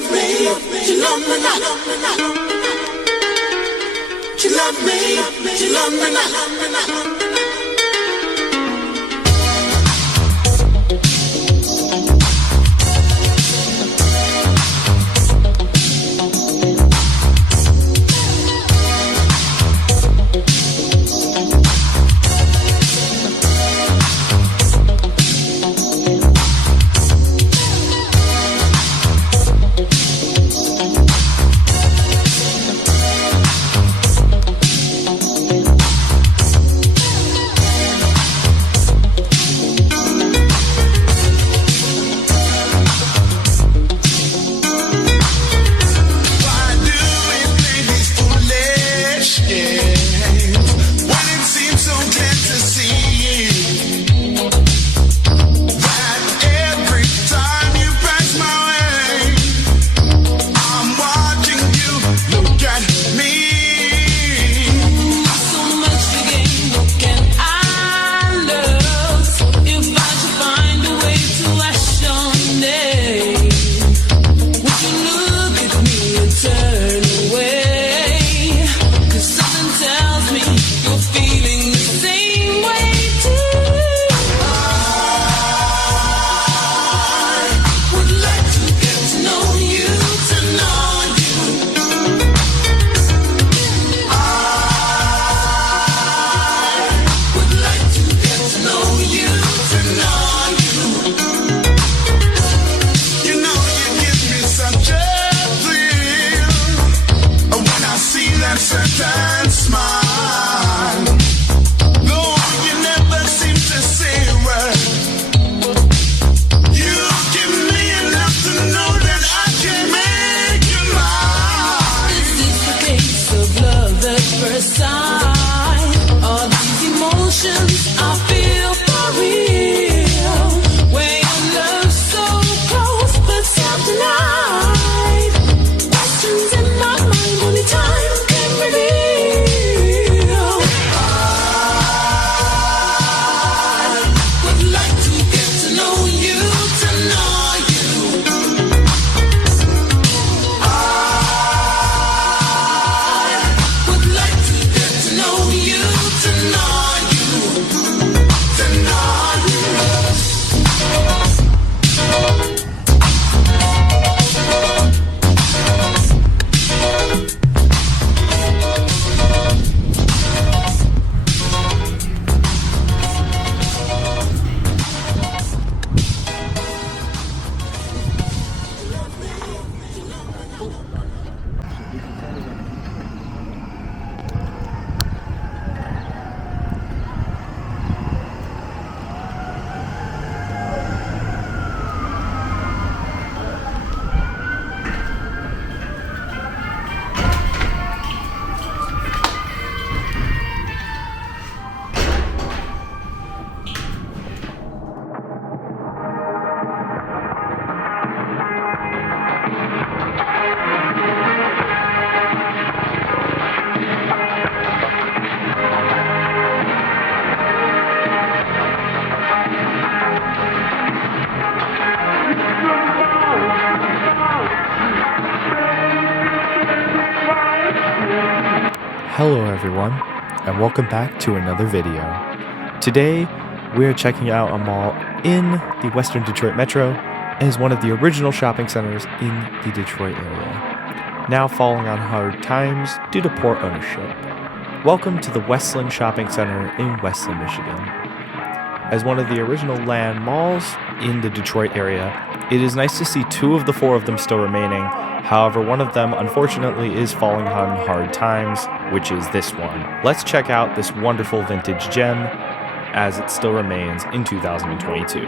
love me, she love me not. She love me, she love me not. Hello everyone, and welcome back to another video. Today, we're checking out a mall in the Western Detroit Metro, and is one of the original shopping centers in the Detroit area, now falling on hard times due to poor ownership. Welcome to the Westland Shopping Center in Westland, Michigan. As one of the original land malls in the Detroit area, it is nice to see 2 of the 4 of them still remaining. However, one of them unfortunately is falling on hard times, which is this one. Let's check out this wonderful vintage gem as it still remains in 2022.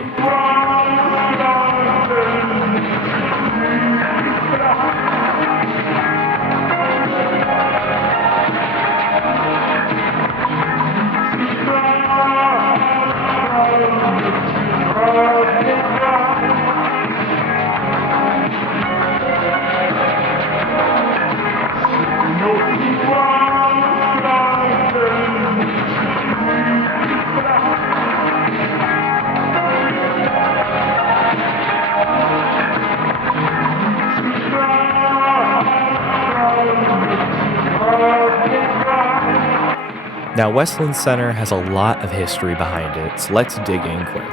Now, Westland Center has a lot of history behind it, so let's dig in quick.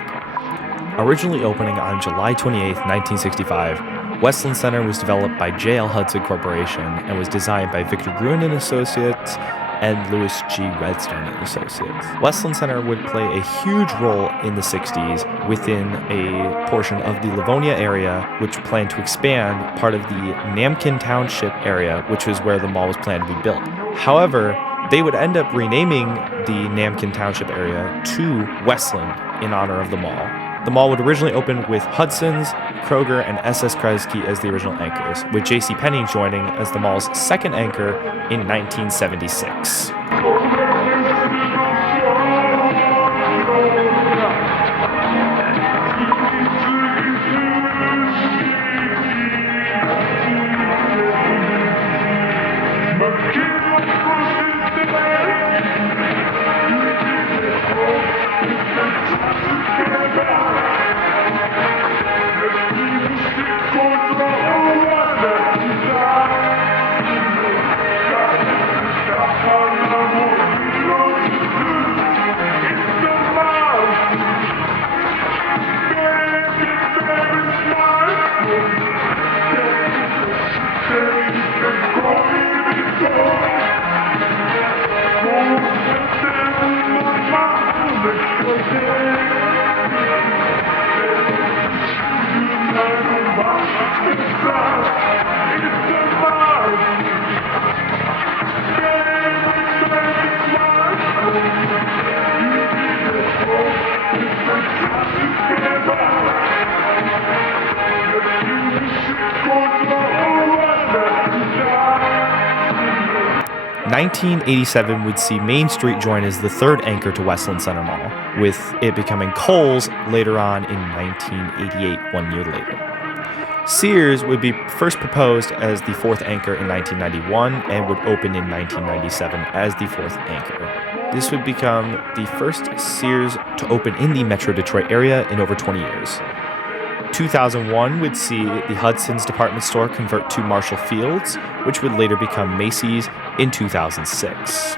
Originally opening on July 28, 1965, Westland Center was developed by J.L. Hudson Corporation and was designed by Victor Gruen and Associates and Louis G. Redstone and Associates. Westland Center would play a huge role in the 60s within a portion of the Livonia area, which planned to expand part of the Namkin Township area, which was where the mall was planned to be built. However, they would end up renaming the Namkin Township area to Westland in honor of the mall. The mall would originally open with Hudson's, Kroger, and SS Kreisky as the original anchors, with JCPenney joining as the mall's second anchor in 1976. 1987 would see Main Street join as the third anchor to Westland Center Mall, with it becoming Kohl's later on in 1988, 1 year later. Sears would be first proposed as the fourth anchor in 1991 and would open in 1997 as the fourth anchor. This would become the first Sears to open in the Metro Detroit area in over 20 years. 2001 would see the Hudson's department store convert to Marshall Field's, which would later become Macy's in 2006.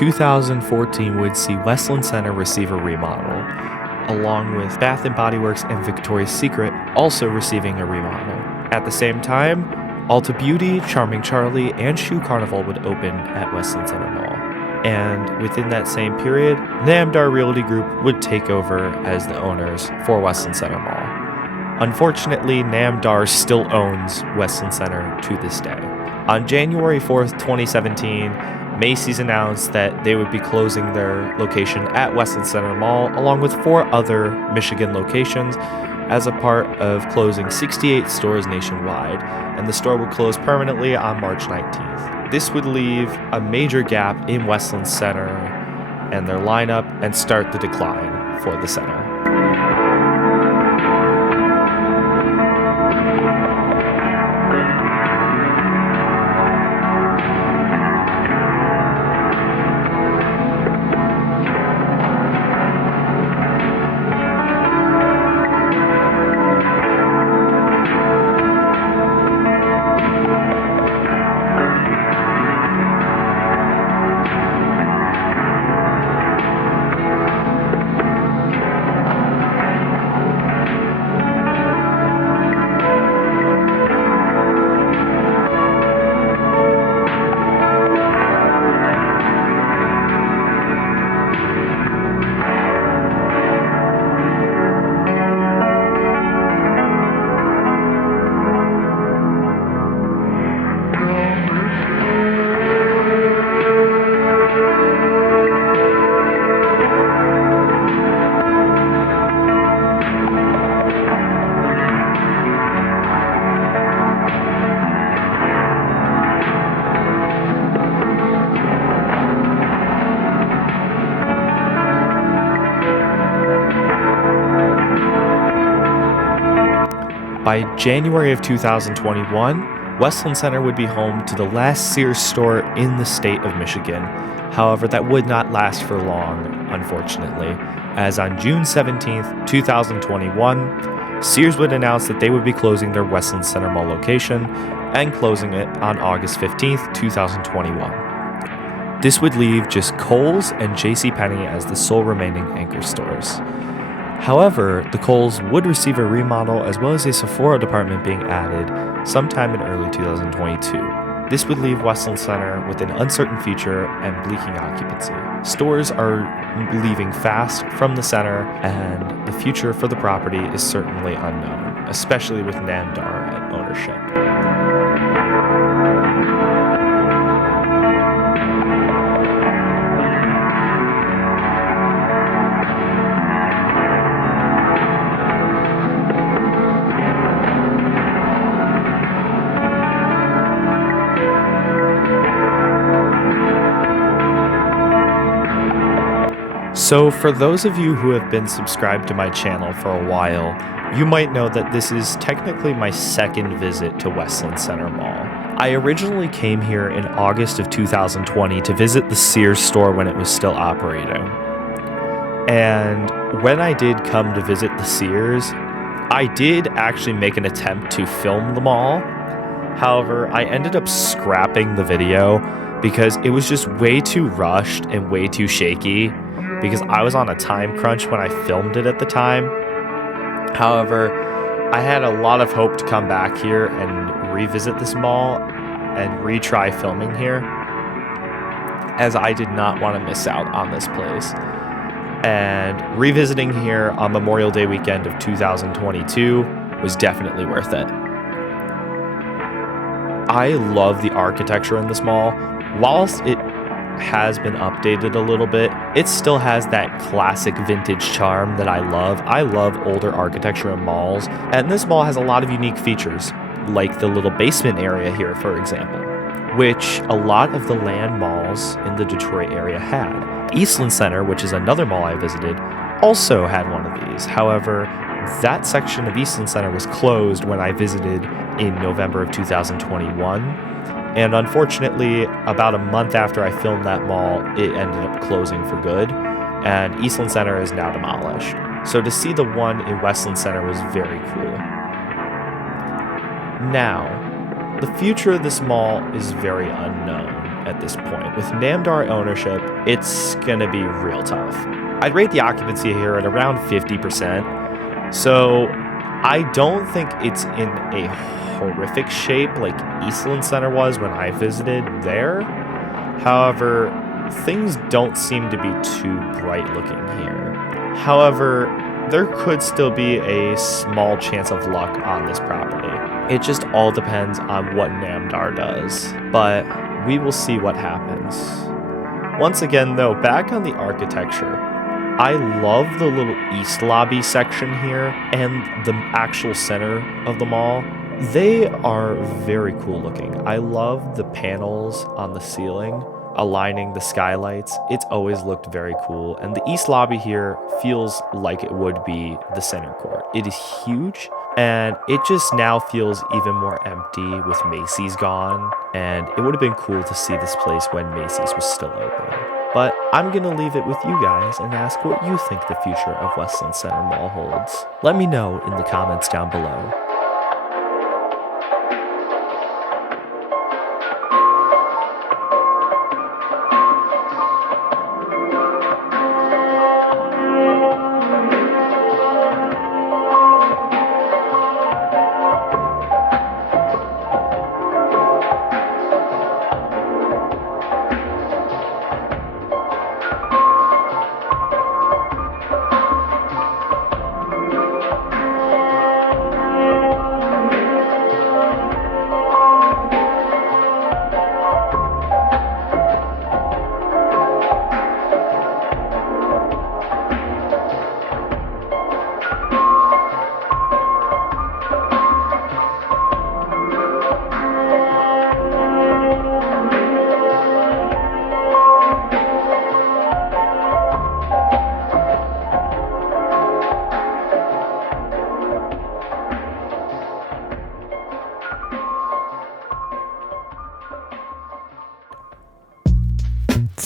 In 2014 would see Westland Center receive a remodel, along with Bath & Body Works and Victoria's Secret also receiving a remodel. At the same time, Ulta Beauty, Charming Charlie, and Shoe Carnival would open at Westland Center Mall. And within that same period, Namdar Realty Group would take over as the owners for Westland Center Mall. Unfortunately, Namdar still owns Westland Center to this day. On January 4th, 2017, Macy's announced that they would be closing their location at Westland Center Mall, along with 4 other Michigan locations, as a part of closing 68 stores nationwide, and the store would close permanently on March 19th. This would leave a major gap in Westland Center and their lineup and start the decline for the center. By January of 2021, Westland Center would be home to the last Sears store in the state of Michigan. However, that would not last for long, unfortunately, as on June 17th, 2021, Sears would announce that they would be closing their Westland Center Mall location and closing it on August 15th, 2021. This would leave just Kohl's and JCPenney as the sole remaining anchor stores. However, the Kohl's would receive a remodel as well as a Sephora department being added sometime in early 2022. This would leave Westland Center with an uncertain future and bleaking occupancy. Stores are leaving fast from the center, and the future for the property is certainly unknown, especially with Namdar at ownership. So for those of you who have been subscribed to my channel for a while, you might know that this is technically my second visit to Westland Center Mall. I originally came here in August of 2020 to visit the Sears store when it was still operating. And when I did come to visit the Sears, I did actually make an attempt to film the mall. However, I ended up scrapping the video because it was just way too rushed and way too shaky, because I was on a time crunch when I filmed it at the time. However, I had a lot of hope to come back here and revisit this mall and retry filming here, as I did not want to miss out on this place. And revisiting here on Memorial Day weekend of 2022 was definitely worth it. I love the architecture in this mall. Whilst it has been updated a little bit, it still has that classic vintage charm that I love. I love older architecture in malls, and this mall has a lot of unique features, like the little basement area here, for example, which a lot of the land malls in the Detroit area had. Eastland Center, which is another mall I visited, also had one of these. However, that section of Eastland Center was closed when I visited in November of 2021. And unfortunately, about a month after I filmed that mall, it ended up closing for good, and Eastland Center is now demolished. So to see the one in Westland Center was very cool. Now, the future of this mall is very unknown at this point. With Namdar ownership, it's gonna be real tough. I'd rate the occupancy here at around 50%, so I don't think it's in a horrific shape like Eastland Center was when I visited there. However, things don't seem to be too bright looking here. However, there could still be a small chance of luck on this property. It just all depends on what Namdar does, but we will see what happens. Once again though, back on the architecture, I love the little east lobby section here and the actual center of the mall. They are very cool looking. I love the panels on the ceiling, aligning the skylights. It's always looked very cool. And the east lobby here feels like it would be the center court. It is huge, and it just now feels even more empty with Macy's gone. And it would have been cool to see this place when Macy's was still open. But I'm going to leave it with you guys and ask what you think the future of Westland Center Mall holds. Let me know in the comments down below.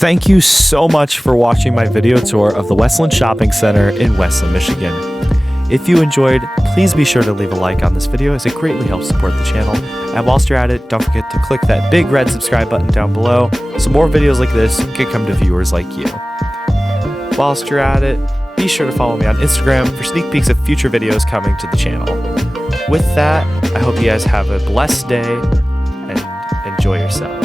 Thank you so much for watching my video tour of the Westland Shopping Center in Westland, Michigan. If you enjoyed, please be sure to leave a like on this video as it greatly helps support the channel. And whilst you're at it, don't forget to click that big red subscribe button down below so more videos like this can come to viewers like you. Whilst you're at it, be sure to follow me on Instagram for sneak peeks of future videos coming to the channel. With that, I hope you guys have a blessed day and enjoy yourself.